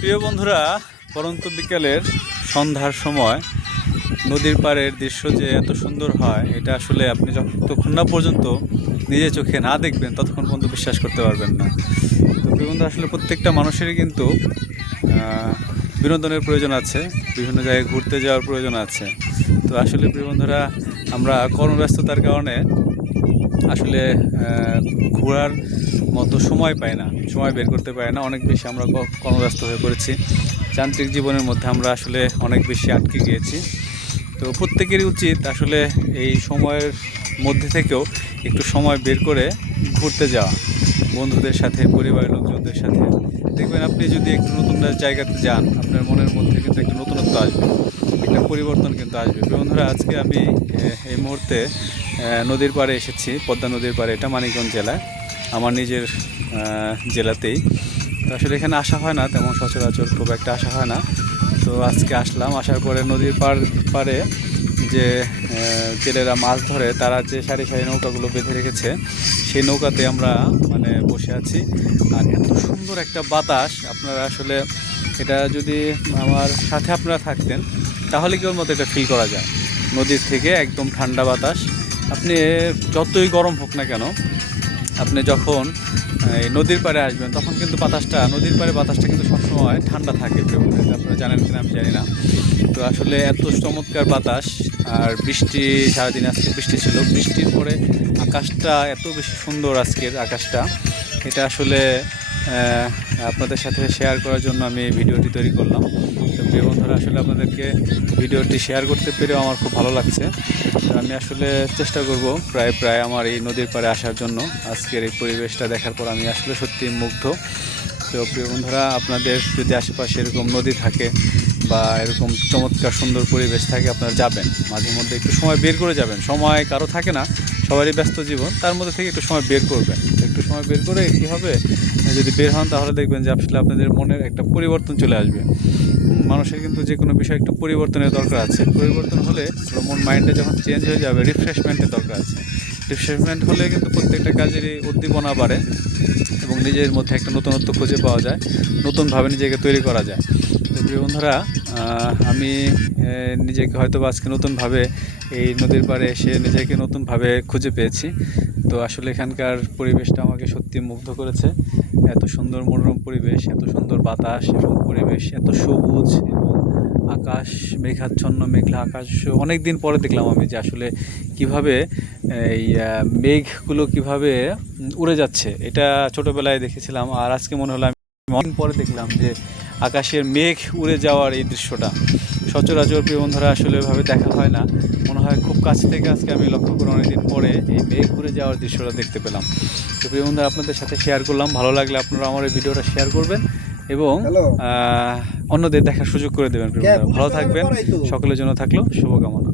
প্রিয় বন্ধুরা, পরন্ত বিকেলের সন্ধ্যার সময় নদীর পাড়ের দৃশ্য যে এত সুন্দর হয়, এটা আসলে আপনি যতক্ষণ না পর্যন্ত নিজে চোখে না দেখবেন ততক্ষণ পর্যন্ত বিশ্বাস করতে পারবেন না। তো প্রিয় বন্ধু, আসলে প্রত্যেকটা মানুষেরই কিন্তু বিনোদনের প্রয়োজন আছে, বিভিন্ন জায়গায় ঘুরতে যাওয়ার প্রয়োজন আছে। তো আসলে প্রিয় বন্ধুরা, আমরা কর্মব্যস্ততার কারণে আসলে ঘোরার মতো সময় পাই না, সময় বের করতে পারি না। অনেক বেশি আমরা কর্মব্যস্ত হয়ে পড়েছি, যান্ত্রিক জীবনের মধ্যে আমরা আসলে অনেক বেশি আটকে গিয়েছি। তো প্রত্যেকেরই উচিত আসলে এই সময়ের মধ্যে থেকেও একটু সময় বের করে ঘুরতে যাওয়া, বন্ধুদের সাথে, পরিবারের লোকজনদের সাথে। দেখবেন আপনি যদি একটু নতুন জায়গাতে যান, আপনার মনের মধ্যে কিন্তু একটু নতুনত্ব আসবে, একটা পরিবর্তন কিন্তু আসবে। বন্ধুরা, আজকে আমি এই মুহূর্তে নদীর পাড়ে এসেছি, পদ্মা নদীর পাড়ে। এটা মানিকগঞ্জ জেলায়, আমার নিজের জেলাতেই। তো আসলে এখানে আসা হয় না তেমন, সচরাচর খুব একটা আসা হয় না। তো আজকে আসলাম, আসার পরে নদীর পাড়ে যে জেলেরা মাছ ধরে, তারা যে সারি সারি নৌকাগুলো বেঁধে রেখেছে, সেই নৌকাতে আমরা মানে বসে আছি। আর এত সুন্দর একটা বাতাস, আপনারা আসলে এটা যদি আমার সাথে আপনারা থাকতেন তাহলে কি ওর মতো এটা ফিল করা যায়। নদীর থেকে একদম ঠান্ডা বাতাস। আপনি যতই গরম হোক না কেন, আপনি যখন এই নদীর পাড়ে আসবেন তখন কিন্তু নদীর পাড়ে বাতাসটা কিন্তু সবসময় ঠান্ডা থাকে। আপনারা জানেন কিনা আমি জানি না। তো আসলে এত চমৎকার বাতাস, আর বৃষ্টি, সারাদিন আজকে বৃষ্টি ছিল। বৃষ্টির পরে আকাশটা এত বেশি সুন্দর, আজকের আকাশটা, এটা আসলে আপনাদের সাথে শেয়ার করার জন্য আমি এই ভিডিওটি তৈরি করলাম। তো প্রিয় বন্ধুরা, আসলে আপনাদেরকে ভিডিওটি শেয়ার করতে পেরেও আমার খুব ভালো লাগছে। তো আমি আসলে চেষ্টা করব প্রায় আমার এই নদীর পাড়ে আসার জন্য। আজকের এই পরিবেশটা দেখার পর আমি আসলে সত্যি মুগ্ধ। তো প্রিয় বন্ধুরা, আপনাদের যদি আশেপাশে এরকম নদী থাকে বা এরকম চমৎকার সুন্দর পরিবেশ থাকে, আপনারা যাবেন, মাঝে মধ্যে একটু সময় বের করে যাবেন। সময় কারো থাকে না, সবারই ব্যস্ত জীবন, তার মধ্যে থেকে একটু সময় বের করবেন। একটু সময় বের করে কী হবে, যদি বের হন তাহলে দেখবেন যে আসলে আপনাদের মনের একটা পরিবর্তন চলে আসবে। মানুষের কিন্তু যে কোনো বিষয় একটু পরিবর্তনের দরকার আছে। পরিবর্তন হলে মাইন্ডে যখন চেঞ্জ হয়ে যাবে, রিফ্রেশমেন্টের দরকার আছে। রিফ্রেশমেন্ট হলে কিন্তু প্রত্যেকটা কাজেরই উদ্দীপনা বাড়ে এবং নিজের মধ্যে একটা নতুনত্ব খুঁজে পাওয়া যায়, নতুনভাবে নিজেকে তৈরি করা যায়। তো প্রিয় বন্ধুরা, আমি নিজেকে হয়তো আজকে নতুনভাবে এই নদীর পাড়ে এসে নিজেকে নতুনভাবে খুঁজে পেয়েছি। তো আসলে এখানকার পরিবেশটা আমাকে সত্যি মুগ্ধ করেছে। এত সুন্দর মনোরম পরিবেশ, এত সুন্দর বাতাস এবং পরিবেশ, এত সবুজ এবং আকাশ মেঘাচ্ছন্ন, মেঘলা আকাশ। অনেক দিন পরে দেখলাম আমি যে আসলে কিভাবে এই মেঘগুলো কিভাবে উড়ে যাচ্ছে। এটা ছোটোবেলায় দেখেছিলাম, আর আজকে মনে হলো আমি অনেক পরে দেখলাম যে আকাশের মেঘ উড়ে যাওয়ার এই দৃশ্যটা সচরাচর প্রিয় বন্ধুরা আসলে এভাবে দেখা হয় না। মনে হয় খুব কাছ থেকে আজকে আমি লক্ষ্য করে অনেকদিন পরে এই মেঘ উড়ে যাওয়ার দৃশ্যটা দেখতে পেলাম। তো প্রিয় বন্ধুরা, আপনাদের সাথে শেয়ার করলাম। ভালো লাগলে আপনারা আমার এই ভিডিওটা শেয়ার করবেন এবং অন্যদের দেখার সুযোগ করে দেবেন। প্রিয় বন্ধুরা, ভালো থাকবেন, সকলের জন্য থাকলো শুভকামনা।